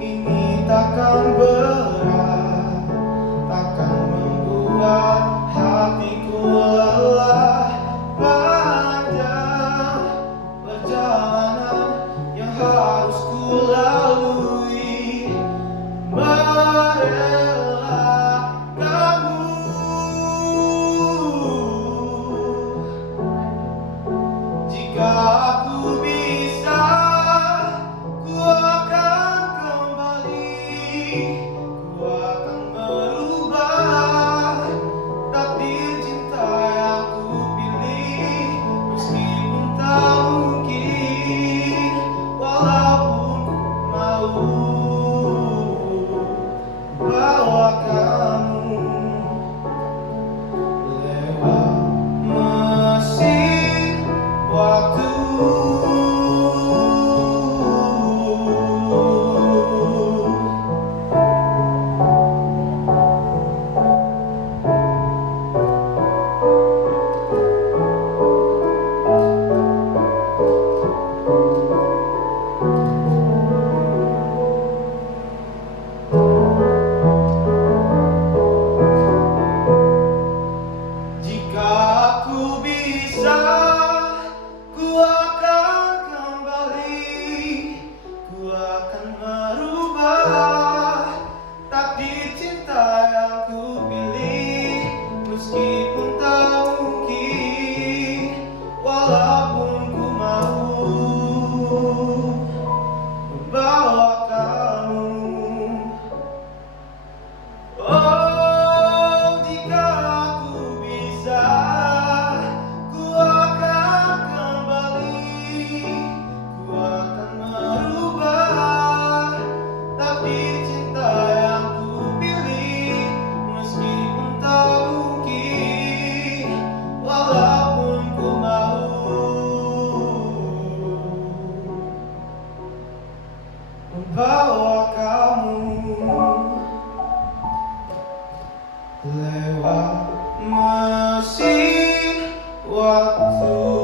ini takkan berat, takkan membuat hatiku lelah. Panjang perjalanan yang harus ku lalui, merelakanmu. Jika aku bisa, ku akan kembali, ku akan merubah takdir cinta yang ku pilih. Meskipun tak mungkin, walaupun ku mau bawa kamu lewat mesin waktu. Jika aku bisa, ku akan kembali, ku akan merubah takdir cinta yang ku pilih. Meskipun tak mungkin, walaupun ku mau membawa kamu. Oh, jika aku bisa, ku akan kembali, ku akan merubah takdir cinta yang ku pilih. Meskipun tak mungkin, walaupun ku mau membawa kamu lewat mesin waktu.